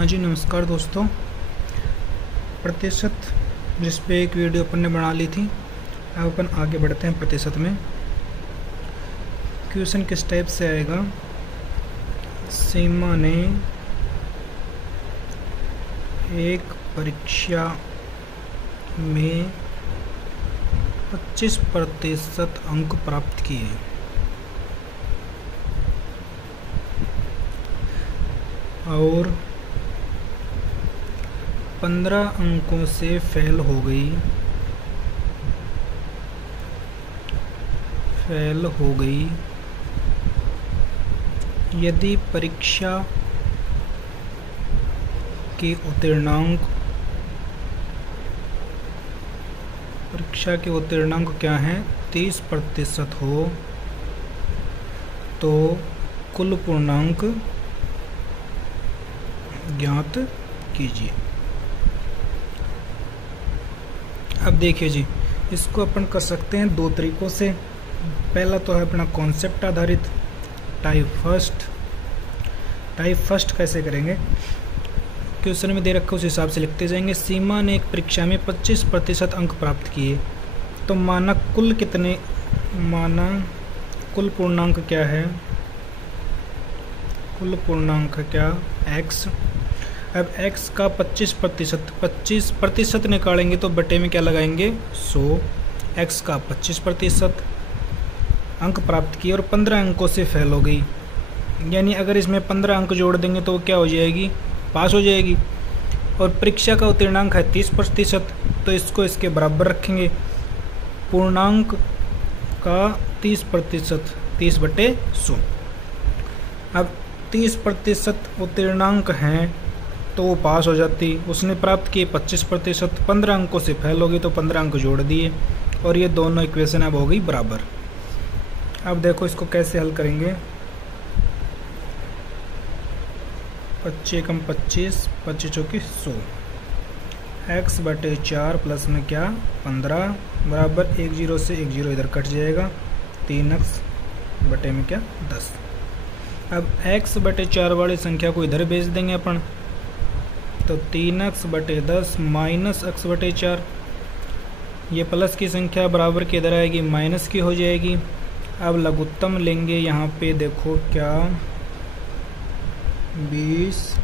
हाँ जी, नमस्कार दोस्तों। प्रतिशत जिस पे एक वीडियो अपन ने बना ली थी, अब अपन आगे बढ़ते हैं प्रतिशत में। क्वेश्चन किस टाइप से आएगा? सीमा ने एक परीक्षा में 25% अंक प्राप्त किए और 15 अंकों से फेल हो गई। यदि परीक्षा के उत्तीर्णांक क्या हैं? 30% हो तो कुल पूर्णांक ज्ञात कीजिए। अब देखिए जी, इसको अपन कर सकते हैं दो तरीकों से। पहला तो है अपना कॉन्सेप्ट आधारित, टाइप फर्स्ट कैसे करेंगे? क्वेश्चन में दे रखा उस हिसाब से लिखते जाएंगे। सीमा ने एक परीक्षा में 25% अंक प्राप्त किए, तो माना कुल पूर्णांक क्या है? कुल पूर्णांक क्या? x। अब x का 25% निकालेंगे तो बटे में क्या लगाएंगे? 100। x का 25% अंक प्राप्त किए और 15 अंकों से फेल हो गई, यानी अगर इसमें 15 अंक जोड़ देंगे तो क्या हो जाएगी? पास हो जाएगी। और परीक्षा का उत्तीर्णांक है 30%, तो इसको इसके बराबर रखेंगे। पूर्णांक का 30%, 30/100। अब 30% उत्तीर्णांक हैं तो वो पास हो जाती। उसने प्राप्त किए 25%, 15 अंकों से फेल हो गई तो 15 अंक जोड़ दिए और ये दोनों इक्वेशन अब हो गई बराबर। अब देखो इसको कैसे हल करेंगे। 25 कम 25, 25 चौकी 100। x/4 प्लस में क्या? 15 बराबर 1 0 से 1 0 इधर कट जाएगा। 3x बटे में क्या? 10। अब x/4 वाली संख्या को इधर भेज देंगे अपन, तो 3x/10 माइनस x/4। ये प्लस की संख्या बराबर के इधर आएगी, माइनस की हो जाएगी। अब लघुत्तम लेंगे यहाँ पे, देखो क्या? 20,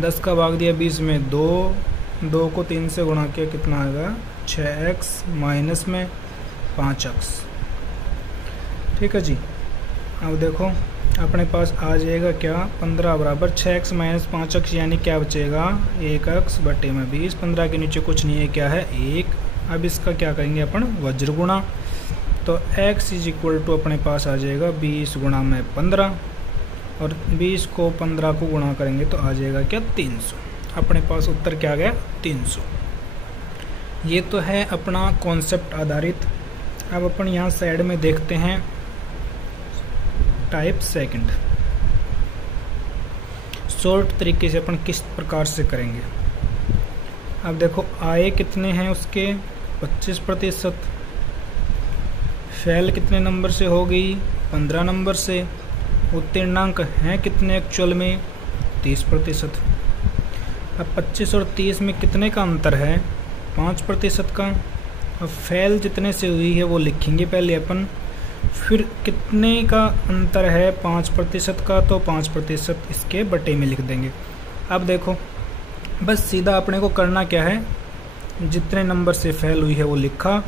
10 का भाग दिया 20 में 2 को 3 से गुणा किया, कितना आएगा? 6x माइनस में 5x। ठीक है जी। अब देखो अपने पास आ जाएगा क्या? 15 बराबर 6x माइनस 5x, यानी क्या बचेगा? 1x बटे में 20। 15 के नीचे कुछ नहीं है, क्या है? 1। अब इसका क्या करेंगे अपन? वज्र गुणा। तो x इज इक्वल टू अपने पास आ जाएगा 20 गुणा में 15, और 20 को 15 को गुणा करेंगे तो आ जाएगा क्या? 300। अपने पास उत्तर क्या आ गया? 300। ये तो है अपना कॉन्सेप्ट आधारित। अब अपन यहाँ साइड में देखते हैं टाइप सेकंड। शॉर्ट तरीके से अपन किस प्रकार से करेंगे? अब देखो आए कितने हैं उसके? 25%। फेल कितने नंबर से हो गई? 15 नंबर से। उत्तीर्णांक हैं कितने एक्चुअल में? 30%। अब 25 और 30 में कितने का अंतर है? 5% का। अब फेल जितने से हुई है वो लिखेंगे पहले अपन, फिर कितने का अंतर है? 5% का, तो 5% इसके बटे में लिख देंगे। अब देखो बस सीधा अपने को करना क्या है? जितने नंबर से फेल हुई है वो लिखा,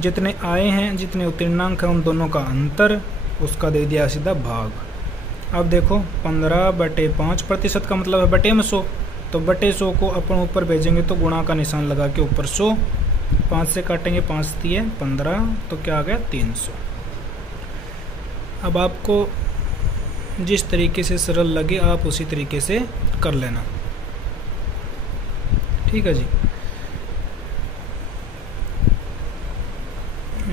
जितने आए हैं, जितने उत्तीर्णांक हैं उन दोनों का अंतर, उसका दे दिया सीधा भाग। अब देखो 15/5% का मतलब है बटे में 100, तो बटे 100 को अपन ऊपर भेजेंगे तो गुणा का निशान लगा के ऊपर 100, 5 से काटेंगे, 5 दिए 15, तो क्या आ गया? 300। अब आपको जिस तरीके से सरल लगे आप उसी तरीके से कर लेना। ठीक है जी।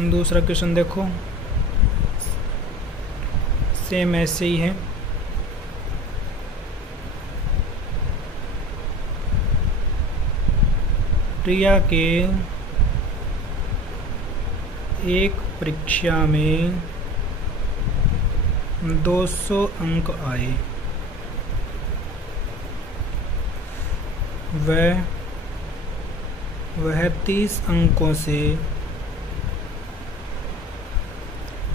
दूसरा क्वेश्चन देखो, सेम ऐसे ही है। प्रिया के एक परीक्षा में 200 अंक आए वह 30 अंकों से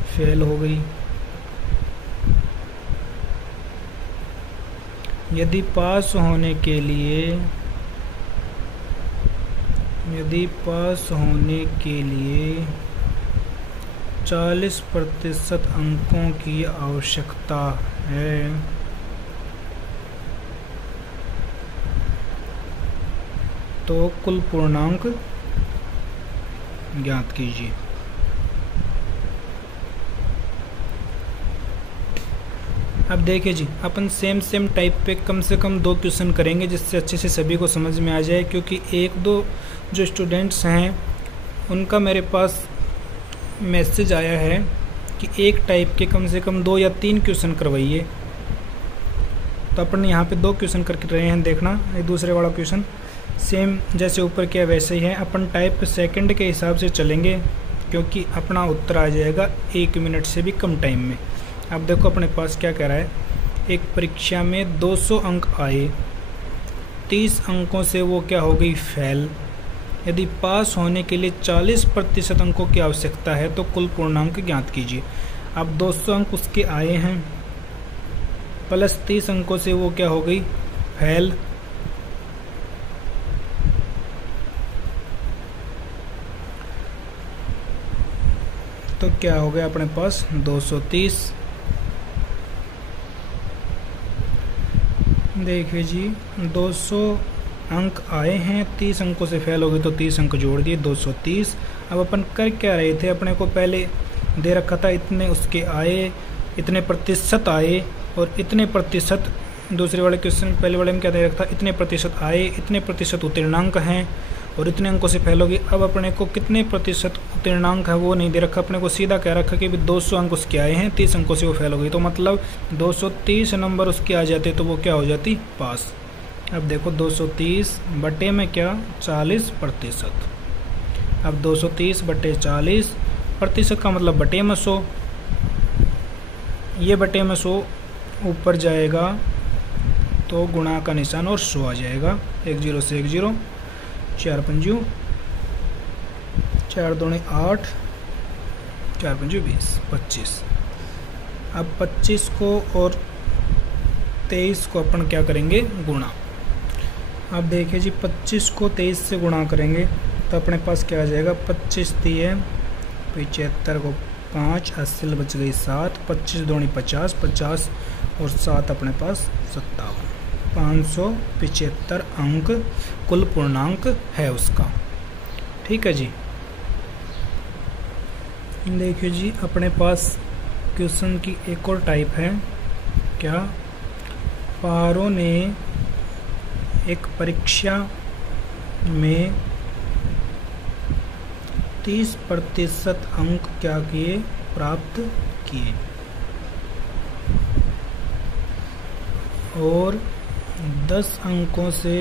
फेल हो गई। यदि पास होने के लिए 40% अंकों की आवश्यकता है तो कुल पूर्णांक ज्ञात कीजिए। अब देखिए जी, अपन सेम टाइप पे कम से कम 2 क्वेश्चन करेंगे जिससे अच्छे से सभी को समझ में आ जाए, क्योंकि 1-2 जो स्टूडेंट्स हैं उनका मेरे पास मैसेज आया है कि एक टाइप के कम से कम 2 या 3 क्वेश्चन करवाइए। तो अपन यहाँ पे 2 क्वेश्चन करके रहे हैं, देखना ये दूसरे वाला क्वेश्चन सेम जैसे ऊपर किया वैसे ही है। अपन टाइप सेकंड के हिसाब से चलेंगे क्योंकि अपना उत्तर आ जाएगा 1 मिनट से भी कम टाइम में। अब देखो अपने पास क्या कह रहा है, एक परीक्षा में 200 अंक आए, 30 अंकों से वो क्या हो गई फेल। यदि पास होने के लिए 40% अंकों की आवश्यकता है तो कुल पूर्णांक ज्ञात कीजिए। अब 200 अंक उसके आए हैं प्लस 30 अंकों से वो क्या हो गई फेल। तो क्या हो गया अपने पास 230। देखिए जी 200 अंक आए हैं, 30 अंकों से फेल हो गए तो 30 अंक जोड़ दिए 230। अब अपन कर क्या रहे थे, अपने को पहले दे रखा था इतने उसके आए, इतने प्रतिशत आए और इतने प्रतिशत, दूसरे वाले क्वेश्चन पहले वाले में क्या दे रखा था, इतने प्रतिशत आए, इतने प्रतिशत उत्तीर्णांक हैं और इतने अंकों से फेल होगी। अब अपने को कितने प्रतिशत उत्तीर्णांक है वो नहीं दे रखा, अपने को सीधा कह रखा कि 200 अंक उसके आए हैं, 30 अंकों से वो फेल हो गई। तो मतलब 230 नंबर उसके आ जाते तो वो क्या हो जाती पास। अब देखो 230 बटे में क्या 40%। अब 230 बटे 40% का मतलब बटे में 100, ये बटे में 100 ऊपर जाएगा तो गुणा का निशान और 100 आ जाएगा। 1 0 से 1 0, 4 पंजू 4 दूनी 8, 4 पंजू 20, 25। अब 25 को और 23 को अपन क्या करेंगे गुणा। अब देखिए जी 25 को 23 से गुणा करेंगे तो अपने पास क्या आ जाएगा, 25 दिए 75 को 5, 80 बच गई 7, 25 दूनी 50, 50 और 7 अपने पास 57, 575 अंक कुल पूर्णांक है उसका। ठीक है जी। देखिए जी अपने पास क्वेश्चन की एक और टाइप है, क्या पारो ने एक परीक्षा में 30% अंक क्या किए प्राप्त किए और 10 अंकों से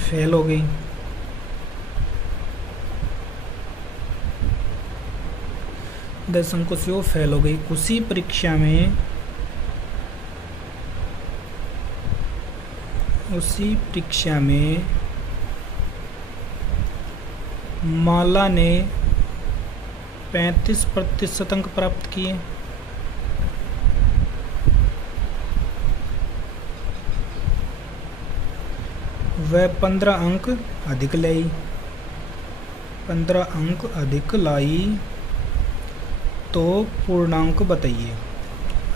फेल हो गई। दस अंकों से वो फेल हो गई। उसी परीक्षा में माला ने 35% अंक प्राप्त किए। वह 15 अंक अधिक लाई, 15 अंक अधिक लाई तो पूर्णांक बताइए।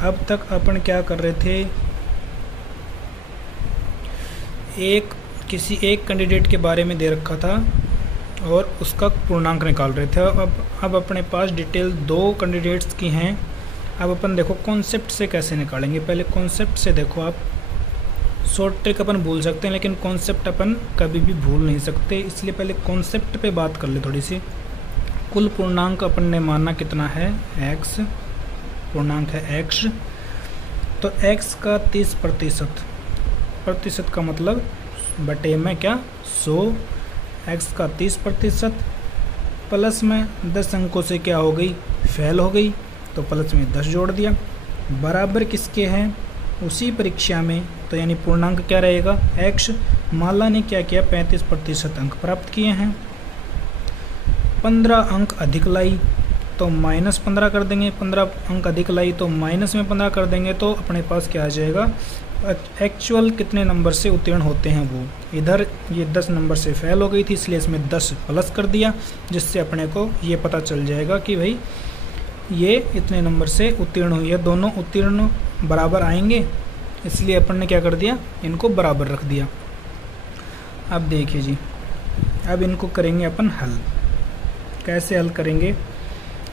अब तक अपन क्या कर रहे थे, किसी एक कैंडिडेट के बारे में दे रखा था और उसका पूर्णांक निकाल रहे थे। अब अपने पास डिटेल 2 कैंडिडेट्स की हैं। अब अपन देखो कॉन्सेप्ट से कैसे निकालेंगे। पहले कॉन्सेप्ट से देखो, आप शॉर्ट ट्रिक अपन भूल सकते हैं लेकिन कॉन्सेप्ट अपन कभी भी भूल नहीं सकते, इसलिए पहले कॉन्सेप्ट पे बात कर ले थोड़ी सी। कुल पूर्णांक अपन ने माना कितना है x, पूर्णांक है x, तो x का 30%, प्रतिशत का मतलब बटे में क्या 100, x का 30% प्लस में 10 अंकों से क्या हो गई फेल हो गई तो प्लस में 10 जोड़ दिया, बराबर किसके हैं, उसी परीक्षा में तो यानी पूर्णांक क्या रहेगा x। माला ने क्या किया 35% अंक प्राप्त किए हैं। 15 अंक अधिक लाई तो -15 कर देंगे, 15 अंक अधिक लाई तो माइनस में 15 कर देंगे, तो अपने पास क्या आ जाएगा एक्चुअल कितने नंबर से उत्तीर्ण होते हैं वो। इधर ये 10 नंबर से फेल हो गई थी इसलिए इसमें 10 प्लस कर दिया, जिससे अपने को ये पता चल जाएगा कि भाई ये इतने नंबर से उत्तीर्ण हुई है। दोनों उत्तीर्ण बराबर आएंगे इसलिए अपन ने क्या कर दिया इनको बराबर रख दिया। अब देखिए जी, अब इनको करेंगे अपन हल। कैसे हल करेंगे,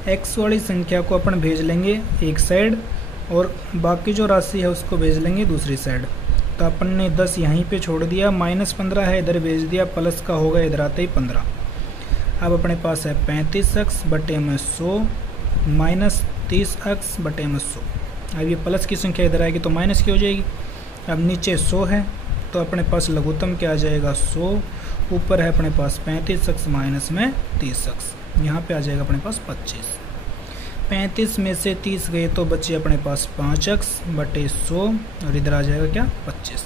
x वाली संख्या को अपन भेज लेंगे एक साइड और बाकी जो राशि है उसको भेज लेंगे दूसरी साइड। तो अपन ने 10 यहीं पे छोड़ दिया, -15 है इधर भेज दिया, प्लस का होगा इधर आते ही 15। अब अपने पास है 35x बटे में 100 माइनस 30x बटे में 100। अब ये प्लस की संख्या इधर आएगी तो माइनस की हो जाएगी। अब नीचे 100 है तो अपने पास लघुत्तम क्या आ जाएगा 100, ऊपर है अपने पास 35x माइनस में 30x, यहाँ पे आ जाएगा अपने पास 25। 35 में से 30 गए तो बचे अपने पास 5x बटे 100 और इधर आ जाएगा क्या 25।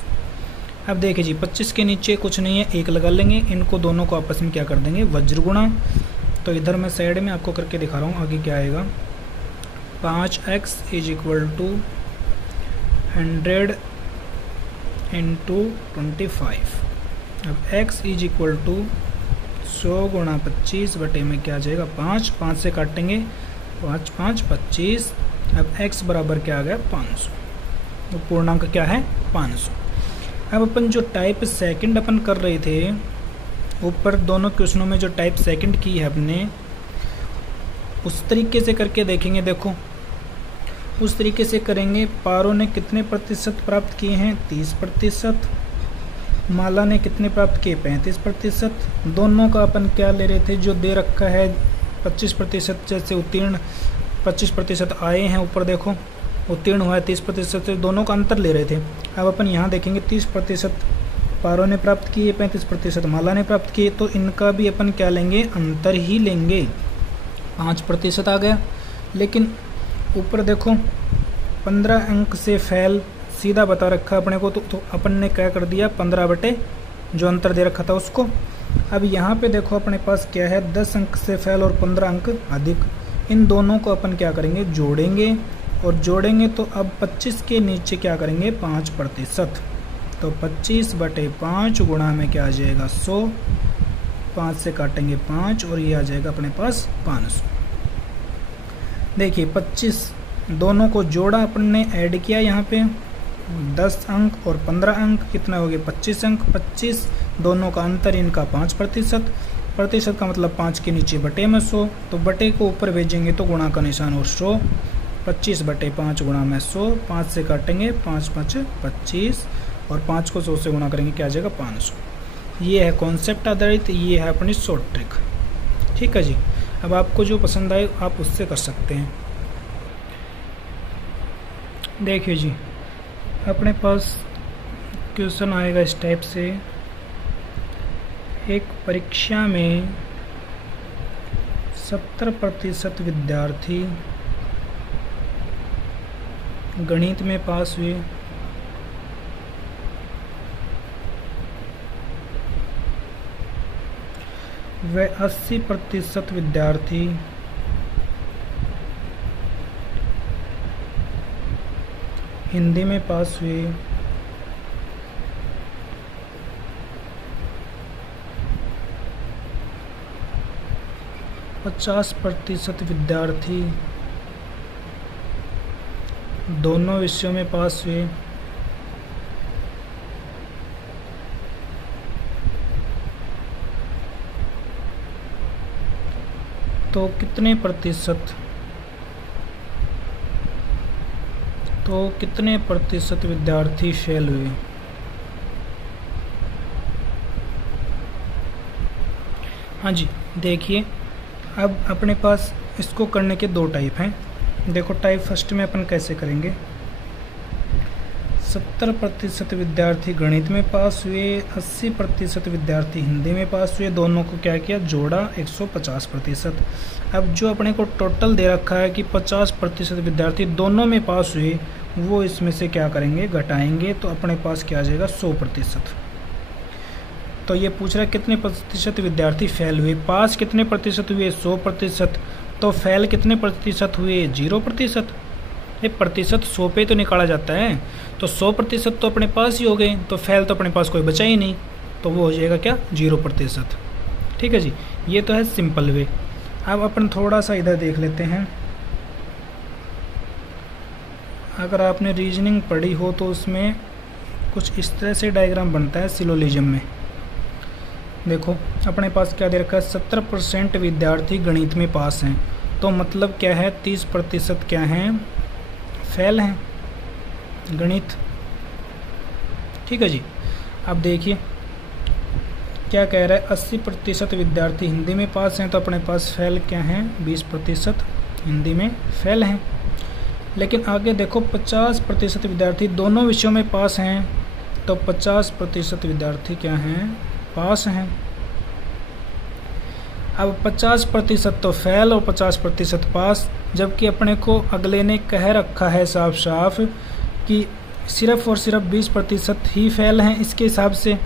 अब देखिए जी 25 के नीचे कुछ नहीं है, 1 लगा लेंगे, इनको दोनों को आपस में क्या कर देंगे वज्र गुणा। तो इधर मैं साइड में आपको करके दिखा रहा हूँ, आगे क्या आएगा 5x is equal to 100 into 25। अब x इज इक्वल टू 100 गुणा 25 बटे में क्या आ जाएगा 5, 5 से काटेंगे 5 5 25। अब x बराबर क्या आ गया 500, तो पूर्णांक क्या है 500। अब अपन जो टाइप सेकंड अपन कर रहे थे, ऊपर दोनों क्वेश्चनों में जो टाइप सेकंड की है अपने, उस तरीके से करके देखेंगे। देखो उस तरीके से करेंगे। पारो ने कितने प्रतिशत प्राप्त किए हैं 30%, माला ने कितने प्राप्त किए 35%। दोनों का अपन क्या ले रहे थे, जो दे रखा है 25% जैसे उत्तीर्ण 25% आए हैं, ऊपर देखो उत्तीर्ण हुआ है 30% से, दोनों का अंतर ले रहे थे। अब अपन यहाँ देखेंगे 30% पारो ने प्राप्त किए, 35% माला ने प्राप्त किए, तो इनका भी अपन क्या लेंगे अंतर ही लेंगे। 5% आ गया, लेकिन ऊपर देखो 15 अंक से फेल सीधा बता रखा अपने को, तो अपन ने क्या कर दिया 15 बटे जो अंतर दे रखा था उसको। अब यहाँ पे देखो अपने पास क्या है 10 अंक से फेल और 15 अंक अधिक, इन दोनों को अपन क्या करेंगे जोड़ेंगे, और जोड़ेंगे तो अब 25 के नीचे क्या करेंगे 5%, तो 25 बटे 5 गुणा में क्या आ जाएगा 100, 5 से काटेंगे 5 और ये आ जाएगा अपने पास 500। देखिए 25 दोनों को जोड़ा अपन ने, ऐड किया यहाँ पे 10 अंक और 15 अंक, कितना हो गया 25 अंक। 25 दोनों का अंतर इनका 5%, प्रतिशत का मतलब 5 के नीचे बटे में 100, तो बटे को ऊपर भेजेंगे तो गुणा का निशान और 100। 25 बटे 5 गुणा में 100, 5 से काटेंगे 5 5 25 और 5 को 100 से गुणा करेंगे क्या आ जाएगा 500। ये है कॉन्सेप्ट आधारित, ये है अपनी शॉर्ट ट्रिक। ठीक है जी, अब आपको जो पसंद आए आप उससे कर सकते हैं। देखिए जी अपने पास क्वेश्चन आएगा इस टाइप से, एक परीक्षा में 70% विद्यार्थी गणित में पास हुए, व 80% विद्यार्थी हिंदी में पास हुए, पचास 50% विद्यार्थी दोनों विषयों में पास हुए, तो कितने प्रतिशत विद्यार्थी फेल हुए। हाँ जी, देखिए अब अपने पास इसको करने के दो टाइप हैं। देखो टाइप फर्स्ट में अपन कैसे करेंगे, 70% विद्यार्थी गणित में पास हुए, 80% विद्यार्थी हिंदी में पास हुए, दोनों को क्या किया, जोड़ा 150%। अब जो अपने को टोटल दे रखा है कि 50% विद्यार्थी दोनों में पास हुए, वो इसमें से क्या करेंगे, घटाएंगे, तो अपने पास क्या आ जाएगा, 100%। तो ये पूछ रहा है कितने प्रतिशत विद्यार्थी फेल हुए, पास कितने प्रतिशत हुए, 100%, तो फेल कितने प्रतिशत हुए, 0%। ये प्रतिशत 100 पे तो निकाला जाता है, तो 100% तो अपने पास ही हो गए, तो फेल तो अपने पास कोई बचा ही नहीं, तो वो हो जाएगा क्या, 0%। ठीक है जी, ये तो है सिंपल वे। अब अपन थोड़ा सा इधर देख लेते हैं। अगर आपने रीजनिंग पढ़ी हो तो उसमें कुछ इस तरह से डायग्राम बनता है सिलोजिज्म में। देखो अपने पास क्या दे रखा है, 70% विद्यार्थी गणित में पास हैं, तो मतलब क्या है, 30% क्या हैं, फेल हैं गणित। ठीक है जी। अब देखिए क्या कह रहा है, 80% विद्यार्थी हिंदी में पास हैं, तो अपने पास फेल क्या हैं, 20% हिंदी में फेल हैं। लेकिन आगे देखो 50% विद्यार्थी दोनों विषयों में पास हैं, तो 50% विद्यार्थी क्या हैं, पास हैं। अब 50% तो फेल और 50% पास, जबकि अपने को अगले ने कह रखा है साफ साफ कि सिर्फ और सिर्फ 20% ही फेल हैं। इसके हिसाब से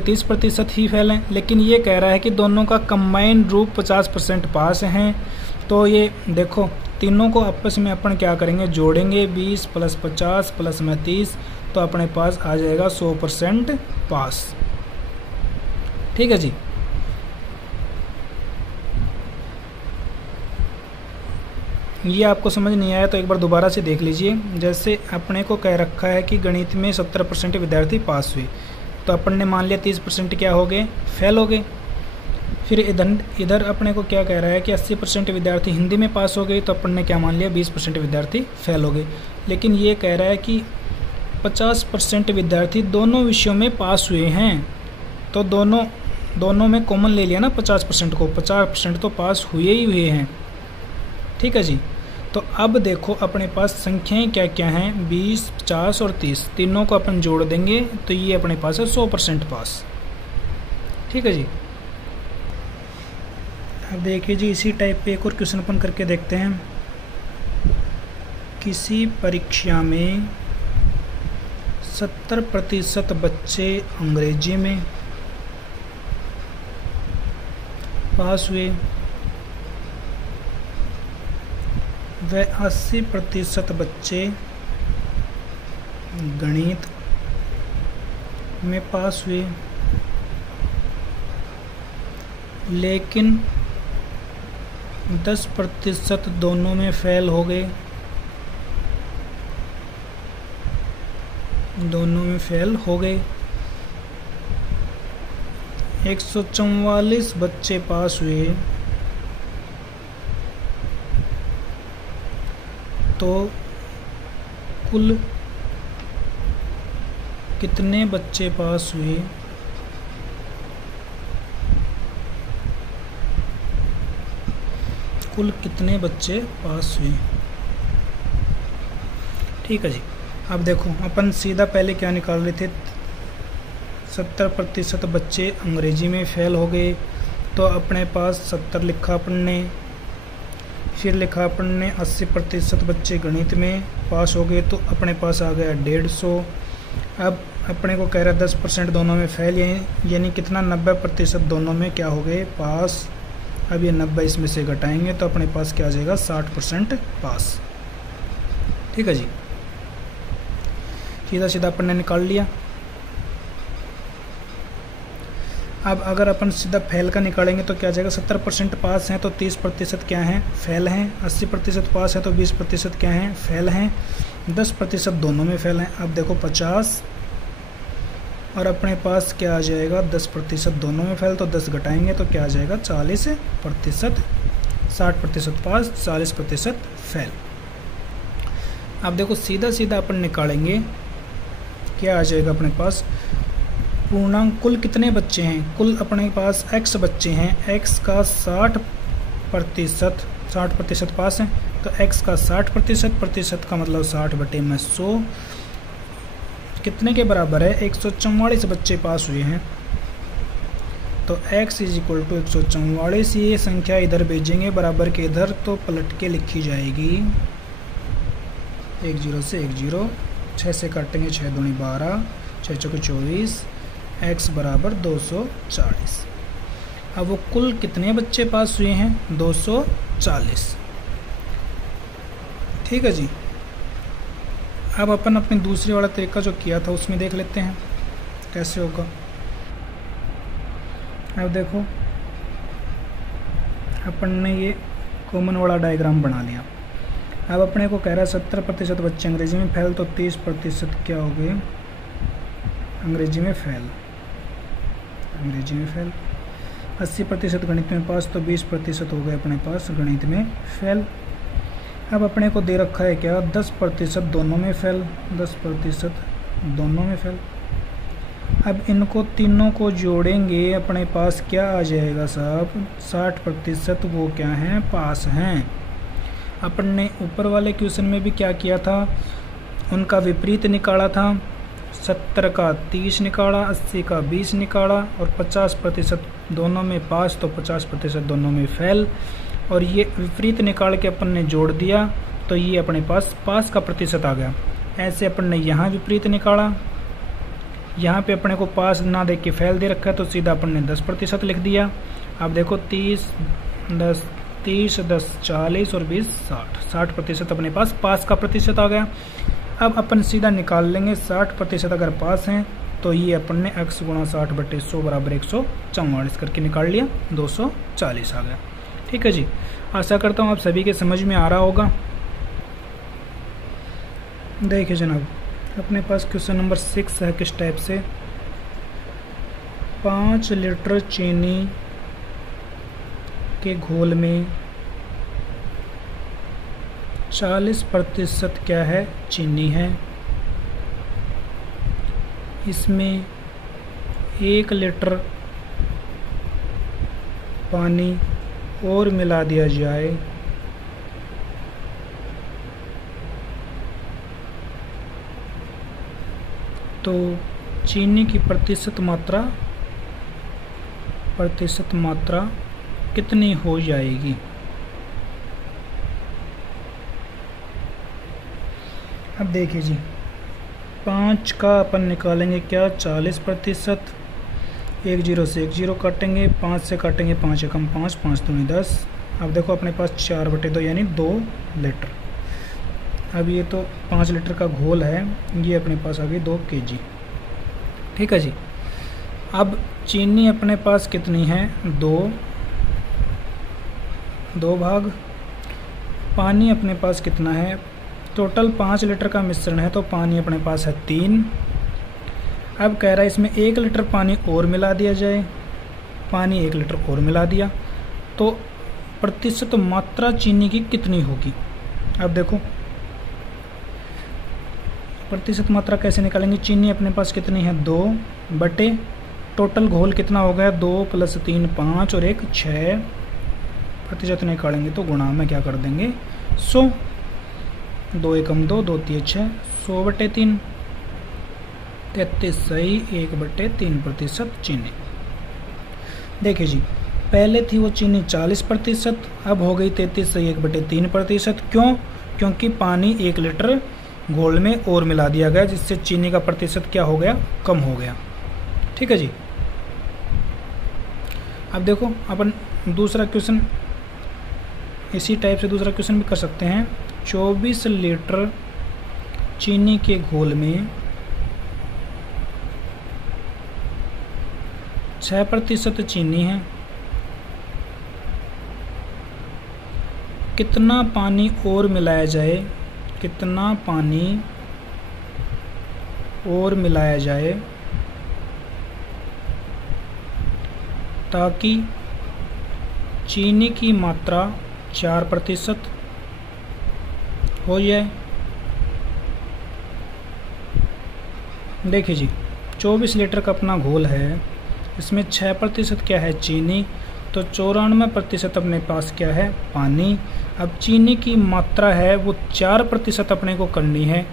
30% ही फेल हैं, लेकिन ये कह रहा है कि दोनों का कंबाइंड रूप 50% पास हैं। तो ये देखो तीनों को आपस में अपन क्या करेंगे, जोड़ेंगे, 20 + 50 + 30, तो अपने पास आ जाएगा 100% पास। ठीक है जी। ये आपको समझ नहीं आया तो एक बार दोबारा से देख लीजिए। जैसे अपने को कह रखा है कि गणित में 70% विद्यार्थी पास हुए, तो अपन ने मान लिया 30% क्या हो गए, फेल हो गए। फिर इधर अपने को क्या कह रहा है कि 80% विद्यार्थी हिंदी में पास हो गए, तो अपन ने क्या मान लिया, 20% विद्यार्थी फेल हो गए। लेकिन ये कह रहा है कि 50% विद्यार्थी दोनों विषयों में पास हुए हैं, तो दोनों में कॉमन ले लिया ना 50% को, 50% तो पास हुए हैं। ठीक है जी। तो अब देखो अपने पास संख्याएं क्या क्या हैं, 20, 50 और 30, तीनों को अपन जोड़ देंगे तो ये अपने पास है 100% पास। ठीक है जी। अब देखिए जी, इसी टाइप पे एक और क्वेश्चन अपन करके देखते हैं। किसी परीक्षा में 70% बच्चे अंग्रेजी में पास हुए व 80% बच्चे गणित में पास हुए, लेकिन 10% दोनों में फेल हो गए। दोनों में फेल हो गए। 144 बच्चे पास हुए, तो कुल कितने बच्चे पास हुए, कुल कितने बच्चे पास हुए। ठीक है जी। अब देखो अपन सीधा पहले क्या निकाल रहे थे, 70% बच्चे अंग्रेजी में फेल हो गए, तो अपने पास 70 लिखा अपन ने। फिर लिखा अपन ने 80% बच्चे गणित में पास हो गए, तो अपने पास आ गया 150। अब अपने को कह रहा है 10% दोनों में फेल, यानी कितना, 90% दोनों में क्या हो गए, पास। अब ये 90 इसमें से घटाएंगे तो अपने पास क्या आ जाएगा, 60% पास। ठीक है जी। सीधा सीधा अपन ने निकाल लिया। अब अगर अपन सीधा फेल का निकालेंगे तो क्या जाएगा, 70% पास हैं तो 30% क्या हैं, फेल हैं। 80% पास है तो 20% क्या हैं, फेल हैं। 10% दोनों में फेल हैं। अब देखो 50 और अपने पास क्या आ जाएगा, 10% दोनों में फेल, तो 10 घटाएंगे तो क्या आ जाएगा, 40%। 60% पास, 40% फेल। अब देखो सीधा सीधा अपन निकालेंगे, क्या आ जाएगा अपने पास, पूर्णांक कुल कितने बच्चे हैं, कुल अपने पास x बच्चे हैं, x का 60% 60% पास हैं, तो x का 60%, प्रतिशत का मतलब 60/100 कितने के बराबर है? 144 बच्चे पास हुए हैं। तो x = 144। ये संख्या इधर भेजेंगे बराबर के इधर, तो पलट के लिखी जाएगी 1 0 से 1 0, 6 से काटेंगे 6 दूनी 12, 6 चौके 24, x बराबर 240। अब वो कुल कितने बच्चे पास हुए हैं? 240। ठीक है जी। अब अपन अपने दूसरे वाला तरीका जो किया था उसमें देख लेते हैं कैसे होगा। अब देखो, अपन ने ये कॉमन वाला डायग्राम बना लिया। अब अपने को कह रहा है 70% बच्चे अंग्रेजी में फेल, तो 30% क्या हो गए? अंग्रेजी में फेल। 80% गणित में पास, तो 20% हो गए अपने पास गणित में फेल। अब अपने को दे रखा है क्या? 10% दोनों में फेल, 10% दोनों में फेल। अब इनको तीनों को जोड़ेंगे, अपने पास क्या आ जाएगा साहब? 60% वो क्या हैं? पास हैं। अपन ने ऊपर वाले क्वेश्चन में भी क्या किया था? उनका विपरीत निकाला था। 70 का 30 निकाला, 80 का 20 निकाला, और 50% दोनों में पास, तो 50% दोनों में फेल। और ये विपरीत निकाल के अपन ने जोड़ दिया, तो ये अपने पास पास का प्रतिशत आ गया। ऐसे अपन ने यहाँ विपरीत निकाला, यहाँ पे अपने को पास ना देख के फेल दे रखा है, तो सीधा अपन ने 10% लिख दिया। अब देखो 30 10 40 और 20 60% अपने पास पास का प्रतिशत आ गया। अब अपन सीधा निकाल लेंगे 60% अगर पास हैं, तो ये अपन ने x × 60/100 बराबर 144 करके निकाल लिया, 240 आ गया। ठीक है जी। आशा करता हूँ आप सभी के समझ में आ रहा होगा। देखिए जनाब, अपने पास क्वेश्चन नंबर 6 है किस टाइप से। 5 लीटर चीनी के घोल में 40% क्या है? चीनी है। इसमें 1 लीटर पानी और मिला दिया जाए, तो चीनी की प्रतिशत मात्रा कितनी हो जाएगी? अब देखिए जी, 5 का अपन निकालेंगे क्या? 40%। 1 0 से 1 0 काटेंगे, 5 से काटेंगे 5 एकम 5, 5 दूनी 10। अब देखो अपने पास 4/2 यानी 2 लीटर। अब ये तो 5 लीटर का घोल है, ये अपने पास आ गई 2 kg। ठीक है जी। अब चीनी अपने पास कितनी है? 2 भाग। पानी अपने पास कितना है? टोटल 5 लीटर का मिश्रण है, तो पानी अपने पास है 3। अब कह रहा है इसमें 1 लीटर पानी और मिला दिया जाए। पानी 1 लीटर और मिला दिया, तो प्रतिशत मात्रा चीनी की कितनी होगी? अब देखो प्रतिशत मात्रा कैसे निकालेंगे? चीनी अपने पास कितनी है? 2 बटे टोटल घोल कितना हो गया? 2 + 3 5 और 1 6। प्रतिशत निकालेंगे तो गुणा में क्या कर देंगे? 100। 2 एकम 2, 2 3 6, 100/3, 33 सही, 1/3% चीनी। देखिए जी, पहले थी वो चीनी 40%, अब हो गई 33 सही 1/3%। क्यों? क्योंकि पानी 1 लीटर घोल में और मिला दिया गया, जिससे चीनी का प्रतिशत क्या हो गया? कम हो गया। ठीक है जी। अब देखो अपन दूसरा क्वेश्चन इसी टाइप से दूसरा क्वेश्चन भी कर सकते हैं। 24 लीटर चीनी के घोल में 6% चीनी है। कितना पानी और मिलाया जाए? कितना पानी और मिलाया जाए ताकि चीनी की मात्रा 4% हो जाए? देखिए जी, 24 लीटर का अपना घोल है, इसमें 6% क्या है? चीनी, तो 94% अपने पास क्या है, पानी। अब चीनी की मात्रा है वो 4% अपने को करनी है,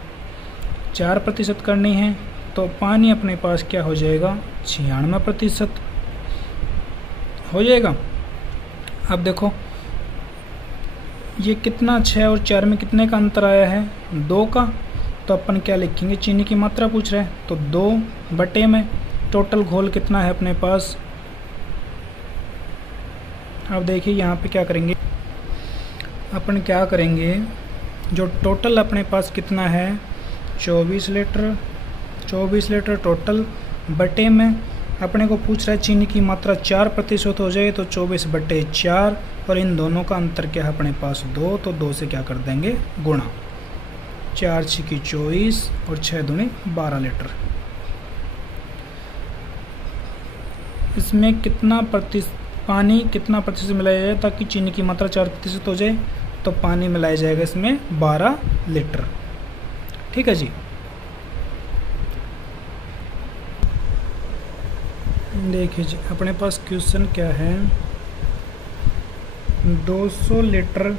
4% करनी है, तो पानी अपने पास क्या हो जाएगा, 96% हो जाएगा। अब देखो ये कितना, 6 और 4 में कितने का अंतर आया है, 2 का। तो अपन क्या लिखेंगे, चीनी की मात्रा पूछ रहे हैं तो 2 बटे में टोटल घोल कितना है अपने पास। अब देखिए यहाँ पे क्या करेंगे, अपन क्या करेंगे, जो टोटल अपने पास कितना है 24 लीटर, 24 लीटर टोटल बटे में अपने को पूछ रहा है चीनी की मात्रा 4% हो जाए, तो 24 बटे 4, और इन दोनों का अंतर क्या है अपने पास 2, तो 2 से क्या कर देंगे गुणा, 4 छिकी 24 और 6 दूनी 12 लीटर। इसमें कितना पानी कितना प्रतिशत मिलाया जाए ताकि चीनी की मात्रा 4% हो जाए, तो पानी मिलाया जाएगा इसमें 12 लीटर। ठीक है जी। देखिए जी अपने पास क्वेश्चन क्या है, 200 लीटर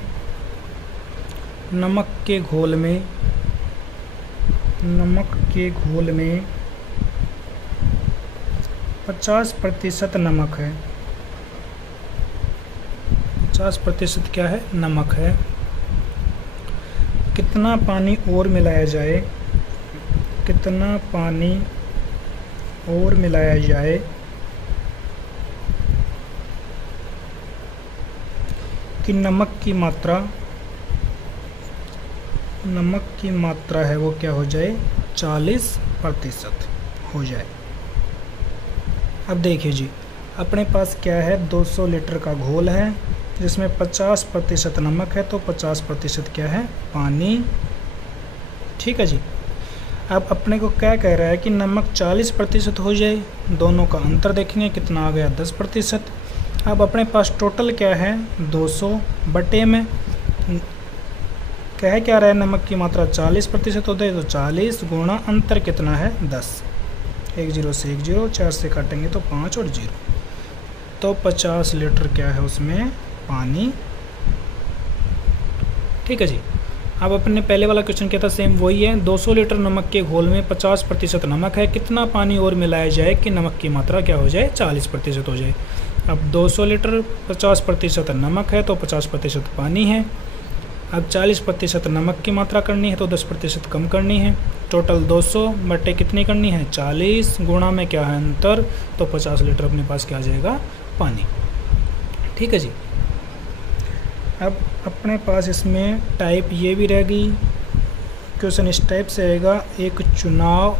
नमक के घोल में 50% नमक है, 50% क्या है, नमक है। कितना पानी और मिलाया जाए, कितना पानी और मिलाया जाए कि नमक की मात्रा है वो क्या हो जाए, 40% हो जाए। अब देखिए जी अपने पास क्या है, 200 लीटर का घोल है जिसमें 50% नमक है, तो 50% क्या है, पानी। ठीक है जी। अब अपने को क्या कह रहा है कि नमक 40% हो जाए, दोनों का अंतर देखेंगे कितना आ गया, 10%। अब अपने पास टोटल क्या है, 200 बटे में क्या रहा है, नमक की मात्रा 40% होता है, तो 40 गुणा अंतर कितना है, 10। 1 0 से 1 0, 4 से काटेंगे तो 5 और 0, तो 50 लीटर क्या है उसमें पानी। ठीक है जी। अब अपने पहले वाला क्वेश्चन क्या था, सेम वही है, 200 लीटर नमक के घोल में 50% नमक है, कितना पानी और मिलाया जाए कि नमक की मात्रा क्या हो जाए, 40% हो जाए। अब 200 लीटर 50% नमक है, तो 50% पानी है। अब 40% नमक की मात्रा करनी है, तो 10% कम करनी है। टोटल 200 बटे कितनी करनी है, 40, गुणा में क्या है अंतर, तो 50 लीटर अपने पास क्या आ जाएगा, पानी। ठीक है जी। अब अपने पास इसमें टाइप ये भी रह गई, क्वेश्चन इस टाइप से आएगा, एक चुनाव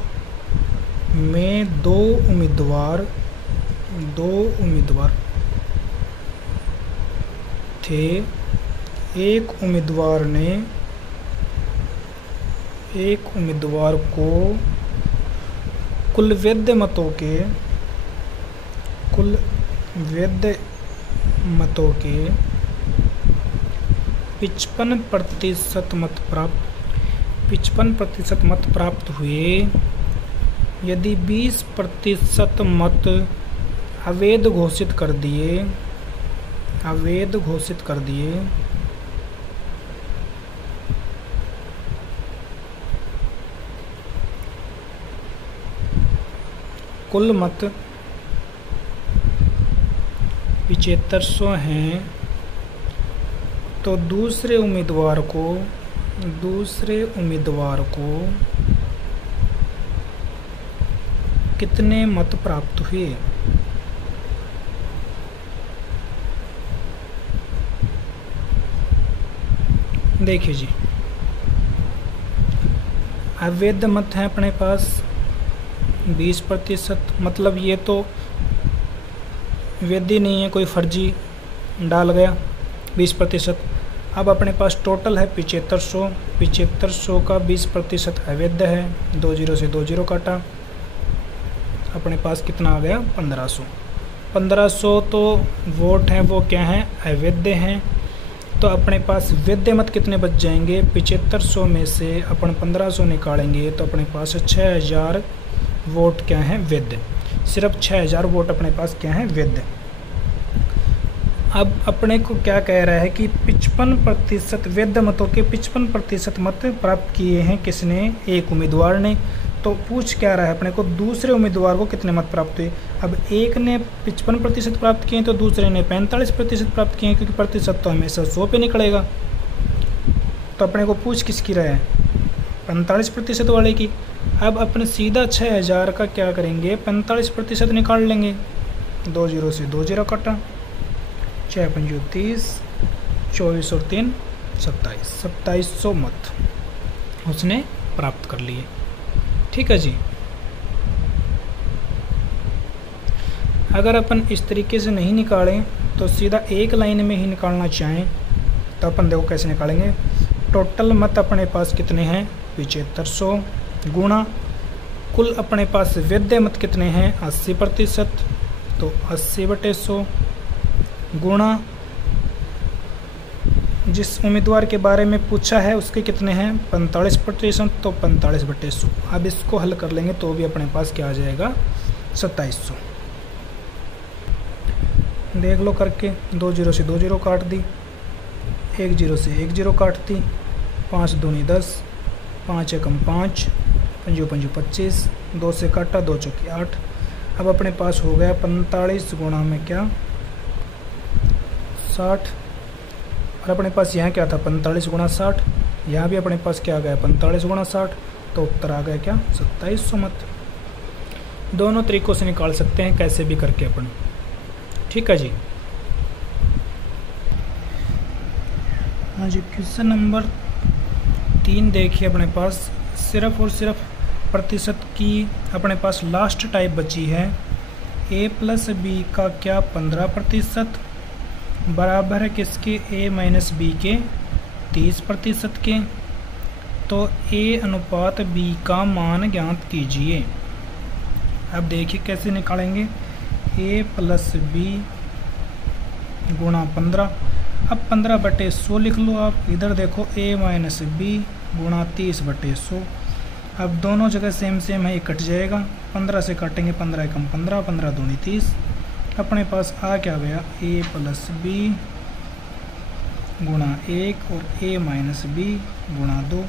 में दो उम्मीदवार थे। एक उम्मीदवार को कुल वैध मतों के 55% मत प्राप्त हुए। यदि 20% मत अवैध घोषित कर दिए कुल मत 7500 हैं, तो दूसरे उम्मीदवार को कितने मत प्राप्त हुए। देखिए जी अवैध मत है अपने पास 20%, मतलब ये तो वैध ही नहीं है, कोई फर्जी डाल गया 20%। अब अपने पास टोटल है 7500 का 20% अवैध है, 2 0 से 2 0 काटा, अपने पास कितना आ गया 1500 तो वोट हैं वो क्या हैं, अवैध हैं। तो अपने पास वैध मत कितने बच जाएंगे, 7500 में से अपन 1500 निकालेंगे तो अपने पास 6000 वोट क्या हैं, वैध। सिर्फ 6000 वोट अपने पास क्या हैं, वैध। अब अपने को क्या कह रहा है कि 55% वैध मतों के 55% मत प्राप्त किए हैं किसने, एक उम्मीदवार ने। तो पूछ क्या रहा है अपने को, दूसरे उम्मीदवार को कितने मत प्राप्त हुए। अब एक ने 55% प्राप्त किए तो दूसरे ने 45% प्राप्त किए, क्योंकि प्रतिशत तो हमेशा 100 पे निकलेगा। तो अपने को पूछ किसकी रहा है, 45% वाले की। अब अपने सीधा 6000 का क्या करेंगे, 45% निकाल लेंगे। 2 0 से 2 0 कटा, 6 5 30, 24 और 3 27, 2700 मत उसने प्राप्त कर लिए। ठीक है जी। अगर अपन इस तरीके से नहीं निकालें तो सीधा एक लाइन में ही निकालना चाहें तो अपन देखो कैसे निकालेंगे। टोटल मत अपने पास कितने हैं, 7500, गुणा कुल अपने पास वैध मत कितने हैं, 80%, तो 80/100, गुणा जिस उम्मीदवार के बारे में पूछा है उसके कितने हैं, 45%, तो 45/100। अब इसको हल कर लेंगे तो भी अपने पास क्या आ जाएगा, 2700। देख लो करके, 2 0 से 2 0 काट दी, 1 0 से 1 0 काट दी, 5 दूनी 10, 5 एकम 5, 5 5 25, 2 से काटा, 2 चौकी 8। अब अपने पास हो गया 45 गुणा में क्या, 60। और अपने पास यहाँ क्या था, 45 गुणा 60। यहाँ भी अपने पास क्या आ गया, 45 गुणा 60। तो उत्तर आ गया क्या, 2700 मत। दोनों तरीकों से निकाल सकते हैं, कैसे भी करके अपन। ठीक है जी। हाँ जी, क्वेश्चन नंबर 3 देखिए अपने पास, सिर्फ और सिर्फ प्रतिशत की अपने पास लास्ट टाइप बची है। a + b का क्या 15% बराबर है किसके, a - b के 30% के। तो a अनुपात b का मान ज्ञात कीजिए। अब देखिए कैसे निकालेंगे, a + b गुणा 15। अब 15/100 लिख लो आप। इधर देखो a - b गुणा 30/100। अब दोनों जगह सेम सेम है, ये कट जाएगा। 15 से काटेंगे, 15 एकम 15, 15 दूनी 30। अपने पास आ क्या गया, a + b गुणा 1 और a - b गुणा 2।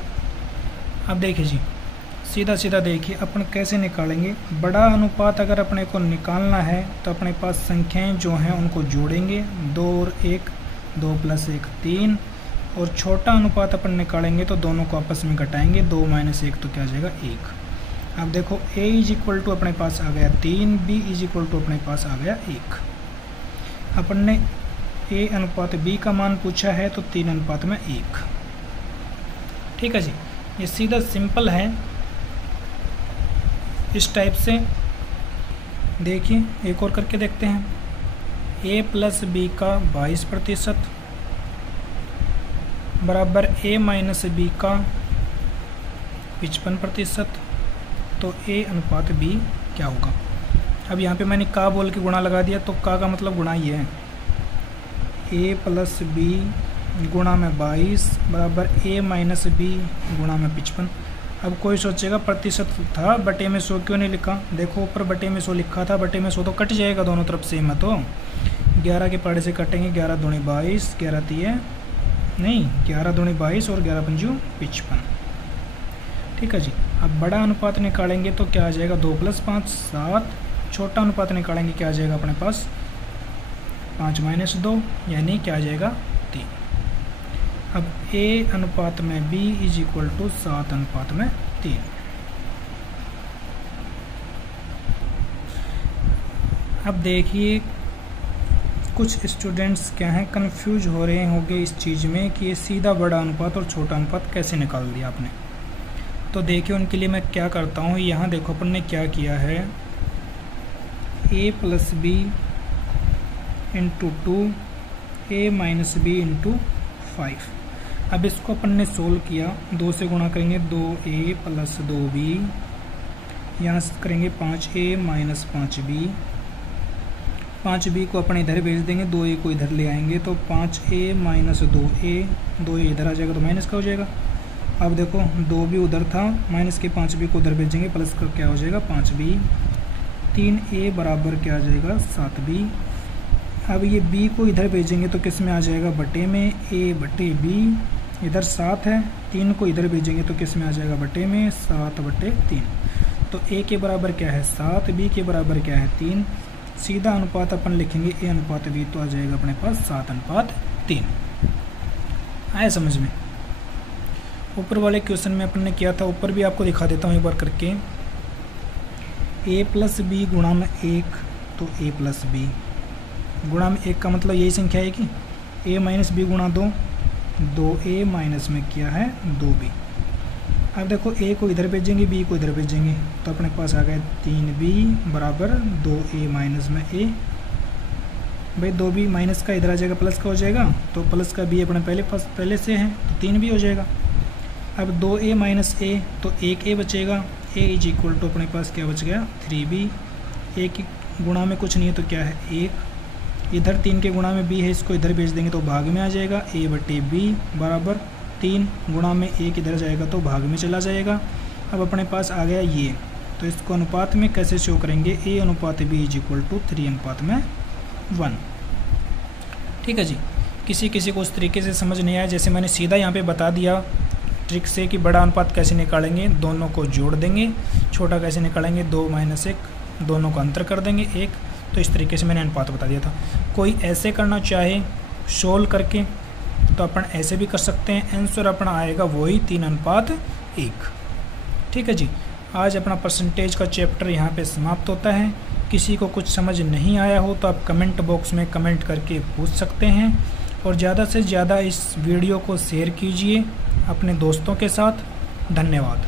अब देखिए जी, सीधा सीधा देखिए अपन कैसे निकालेंगे। बड़ा अनुपात अगर अपने को निकालना है तो अपने पास संख्याएं जो हैं उनको जोड़ेंगे, 2 और 1, 2 + 1 3। और छोटा अनुपात अपन निकालेंगे तो दोनों को आपस में घटाएंगे, 2 - 1 तो क्या आ जाएगा, 1। अब देखो a = अपने पास आ गया 3, b = अपने पास आ गया 1। अपन ने a अनुपात b का मान पूछा है तो 3:1। ठीक है जी, ये सीधा सिंपल है। इस टाइप से देखिए, एक और करके देखते हैं। a + b का 22% बराबर a - b का 55%। तो a अनुपात b क्या होगा। अब यहाँ पे मैंने का बोल के गुणा लगा दिया, तो का मतलब गुणा ही है। a + b गुणा में 22 बराबर a - b गुणा में 55। अब कोई सोचेगा प्रतिशत था, बटे में 100 क्यों नहीं लिखा। देखो ऊपर बटे में 100 लिखा था, बटे में 100 तो कट जाएगा दोनों तरफ से मत। तो 11 के पाड़े से कटेंगे, 11 दूनी 22, 11 3 नहीं, 11 दूनी 22 और 11 पंजू 55। ठीक है जी। अब बड़ा अनुपात निकालेंगे तो क्या आ जाएगा, 2 + 5 7। छोटा अनुपात निकालेंगे क्या आ जाएगा अपने पास, 5 - 2 यानी क्या आ जाएगा, 3। अब a अनुपात में b = 7:3। अब देखिए कुछ स्टूडेंट्स क्या हैं, कंफ्यूज हो रहे होंगे इस चीज़ में कि ये सीधा बड़ा अनुपात और छोटा अनुपात कैसे निकाल दिया आपने। तो देखिए उनके लिए मैं क्या करता हूँ, यहाँ देखो अपन ने क्या किया है, a + b × 2, a - b × 5। अब इसको अपन ने सोल्व किया, 2 से गुणा करेंगे, 2a + 2b, यहाँ करेंगे 5a - 5b। 5b को अपन इधर भेज देंगे, 2a को इधर ले आएंगे तो 5a - 2a, 2a इधर आ जाएगा तो माइनस का हो जाएगा। अब देखो 2b उधर था, माइनस के 5b को उधर भेजेंगे, प्लस का क्या हो जाएगा 5b। 3a बराबर क्या आ जाएगा 7b। अब ये b को इधर भेजेंगे तो किस में आ जाएगा, बटे में, a बटे b। इधर 7 है, 3 को इधर भेजेंगे तो किस में आ जाएगा, बटे में, 7 बटे 3। तो a के बराबर क्या है 7, b के बराबर क्या है 3। सीधा अनुपात अपन लिखेंगे a अनुपात b, तो आ जाएगा अपने पास 7:3। आया समझ में। ऊपर वाले क्वेश्चन में अपन ने किया था, ऊपर भी आपको दिखा देता हूँ एक बार करके। a प्लस बी गुणा में 1, तो a प्लस बी गुणा में 1 का मतलब यही संख्या है कि a माइनस बी गुणा 2, 2a माइनस में क्या है 2b। अब देखो a को इधर भेजेंगे, b को इधर भेजेंगे, तो अपने पास आ गया 3b बराबर 2a माइनस में a। भाई 2b माइनस का इधर आ जाएगा, प्लस का हो जाएगा, तो प्लस का b अपने पहले से है तो 3b हो जाएगा। अब 2a माइनस a, तो 1a बचेगा, a इज इक्वल टू अपने पास क्या बच गया 3b। a की गुणा में कुछ नहीं है तो क्या है 1, इधर 3 के गुणा में b है, इसको इधर भेज देंगे तो भाग में आ जाएगा, a बटे b बराबर 3 गुणा में 1 इधर जाएगा तो भाग में चला जाएगा। अब अपने पास आ गया ये, तो इसको अनुपात में कैसे शो करेंगे, a अनुपात b इज इक्वल टू 3:1। ठीक है जी। किसी किसी को उस तरीके से समझ नहीं आया, जैसे मैंने सीधा यहाँ पे बता दिया ट्रिक से कि बड़ा अनुपात कैसे निकालेंगे, दोनों को जोड़ देंगे, छोटा कैसे निकालेंगे 2 - 1, दोनों को अंतर कर देंगे 1। तो इस तरीके से मैंने अनुपात बता दिया था। कोई ऐसे करना चाहे सोल्व करके तो अपन ऐसे भी कर सकते हैं, आंसर अपना आएगा वही 3:1। ठीक है जी। आज अपना परसेंटेज का चैप्टर यहाँ पे समाप्त होता है। किसी को कुछ समझ नहीं आया हो तो आप कमेंट बॉक्स में कमेंट करके पूछ सकते हैं, और ज़्यादा से ज़्यादा इस वीडियो को शेयर कीजिए अपने दोस्तों के साथ। धन्यवाद।